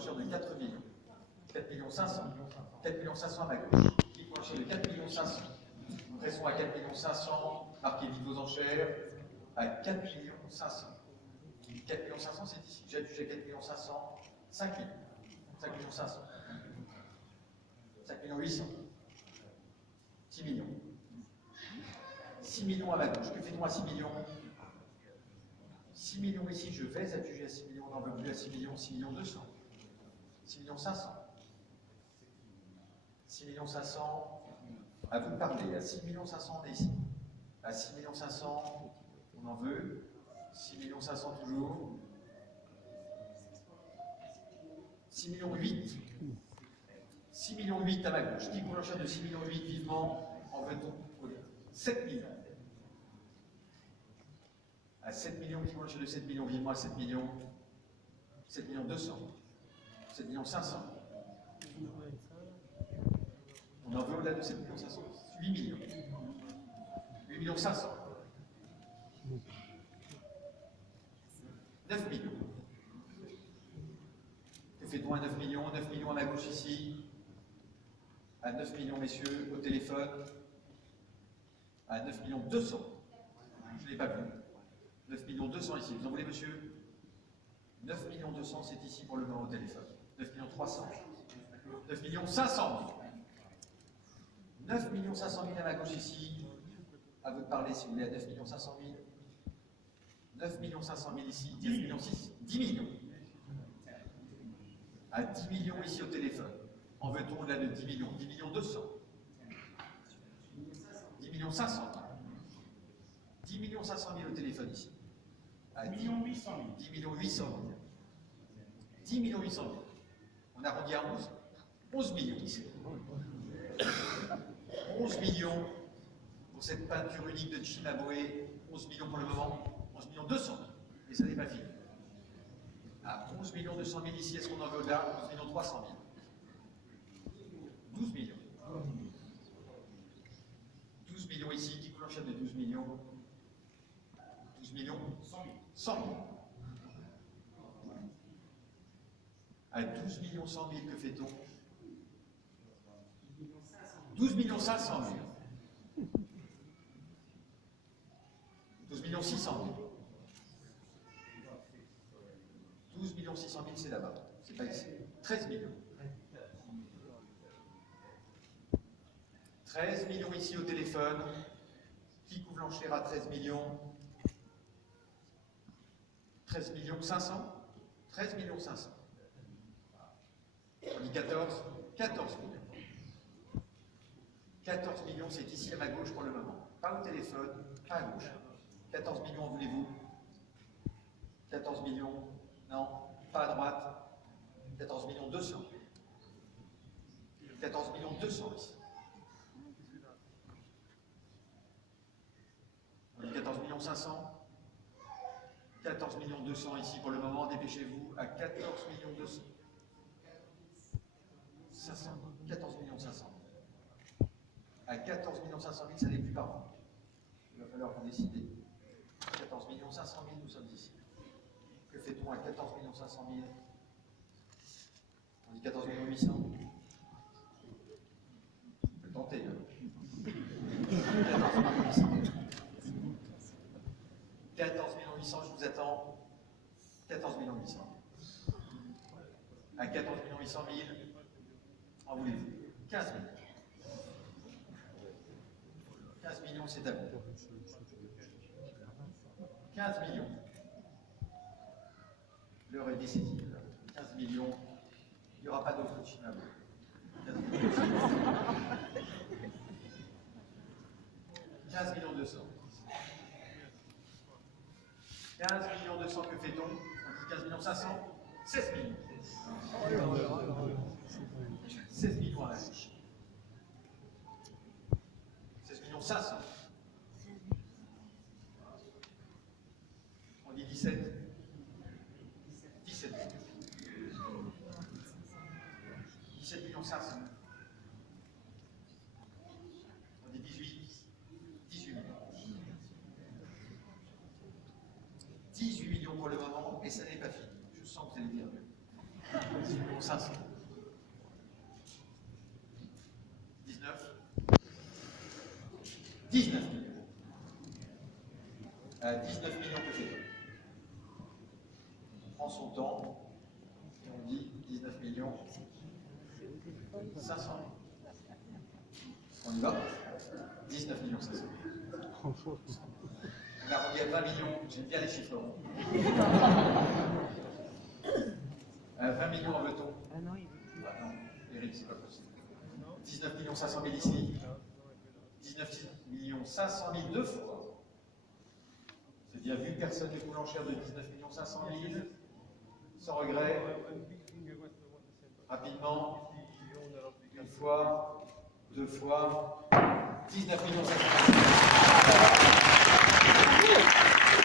l'enchère de 4 millions. 4 millions 500. 4 millions 500 à ma gauche. Qui coûte l'enchère de 4 millions 500. Restons à 4 millions 500. Marquez vite vos enchères. À 4 millions 500. 4 millions 500, c'est ici. J'adjuge à 4 millions 500. 5 millions. 5 millions 500. 5 millions 800. 6 millions. 6 millions à ma gauche. Que fait-on à 6 millions? 6 millions ici, je vais adjuger à 6 millions, on n'en veut plus à 6 millions, 6 millions 200. 6 millions 500. 6 millions 500, à vous de parler. À 6 millions 500, on est ici. À 6 millions 500, on en veut. 6 millions 500 toujours. 6 millions 8. 6 millions 8 à ma gauche. Qui coule l'enchère de 6 millions 8 vivement? En veut-on? 7 millions. À 7 millions, qui coule l'enchère de 7 millions vivement à 7 millions? 7 millions 200. 7 millions 500. On en veut au-delà de 7 millions 500. 8 millions. 8 millions 500. 9 millions. Que fait-on à 9 millions? 9 millions à ma gauche ici. À 9 millions, messieurs, au téléphone. À 9 millions 200. Je ne l'ai pas vu. 9 millions 200 ici. Vous en voulez, monsieur? 9 millions 200, c'est ici pour le moment au téléphone. 9 millions 300. 9 millions 500 000. 9 millions 500 000 à ma gauche ici. À vous de parler si vous voulez, à 9 millions 500 000. 9 millions 500 000 ici. 10 millions 6. 10 millions. À 10 millions ici au téléphone. En veut-on là de 10 millions? 10 millions 200. 10 millions 500 000. 10 millions 500 000 au téléphone ici. À 10 millions 800 000. 10 millions 800 000. 10 millions 800 000. On arrondit à 11. 11 millions ici. 11 millions pour cette peinture unique de Cimabue. 11 millions pour le moment. 11 millions 200 000. Et ça n'est pas fini. À 11 millions 200 000 ici, est-ce qu'on en veut là? 11 millions 300 000. 12 millions. 12 millions ici, qui coule l'enchère de 12 millions? 12 millions 100 000. À 12 millions 100 000, que fait-on? 12 millions 500 000. 12 millions 600 000. 12 millions 600 000, c'est là-bas. C'est pas ici. 13 millions. 13 millions ici au téléphone. Qui couvre l'enchère à 13 millions? 13 millions 500. 13 millions 500. On dit 14. 14 millions. 14 millions, c'est ici à ma gauche pour le moment. Pas au téléphone, pas à gauche. 14 millions, en voulez-vous? 14 millions, non, pas à droite. 14 millions 200. 14 millions 200 ici. On dit 14 millions 500. 14 millions 200 ici pour le moment, dépêchez-vous, à 14 millions 200. 500. 14 millions 500. À 14 millions 500 000, ça n'est plus par an. Il va falloir qu'on décide. 14 millions 500 000, nous sommes ici. Que fait-on à 14 millions 500 000? On dit 14 millions 800. On peut tenter. 14 millions 800. 14 millions 800, je vous attends. 14 millions 800. À 14 millions 800 000, en voulez-vous? 15 millions. 15 millions, c'est à vous. 15 millions. L'heure est décisive. 15 millions. Il n'y aura pas d'offre de Cimabue. 15 millions 200. 15 millions 200, que fait-on? On dit 15 millions 500. 16 millions. 16 millions à la gauche. 16 millions 500. On dit 17. 17 millions. 17 millions 500. On dit 18. 18 millions. 18 millions pour le moment, et ça n'est pas fini. Je sens que vous allez dire mieux. 500. 19. 19 millions. À 19 millions que fait-on? On prend son temps et on dit 19 millions 500 000. On y va? 19 millions 500 000. On a arrondi à 20 millions, j'aime bien les chiffres ronds. 20 millions en veut-on? Ah non, Eric, c'est pas possible. 19 millions 500 000 ici. 19 millions 500 000 deux fois. C'est bien vu, personne n'est plus l'enchère de 19 millions 500 000. Sans regret. Rapidement. Une fois, deux fois. 19 millions 500 000.